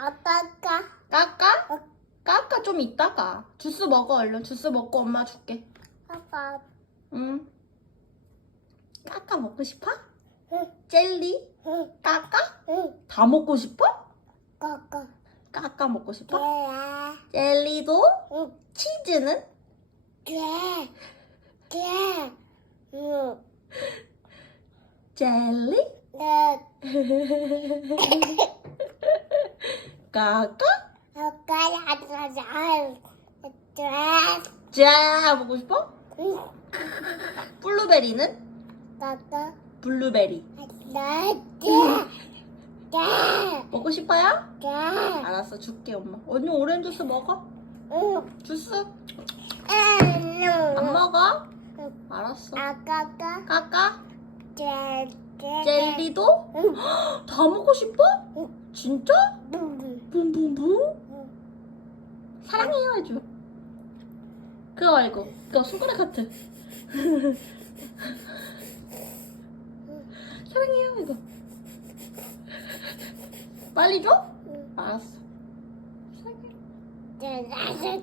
아까까 까까? 까까 좀 이따가. 주스 먹어 얼른. 주스 먹고 엄마 줄게. 아빠 응. 까까 먹고 싶어? 응. 젤리? 응. 까까? 응. 다 먹고 싶어? 까까 까까 먹고 싶어? 깨야 젤리도? 응. 치즈는? 깨깨 응. 젤리? 네 까까? 자 먹고 싶어? 응. 블루베리는? 까까 블루베리. 먹고 싶어요? 깨. 알았어 줄게 엄마 언니 오렌지 주스 먹어 응. 주스 응. 안 먹어? 응. 알았어 아까까 까까? 젤 젤리도? 응. 다 먹고 싶어? 응. 진짜? 응. 붐붐붐 사랑해요 해줘 그거 말고 그거 손가락 하트 사랑해요 이거 빨리 줘? 응. 알았어 젤. 젤.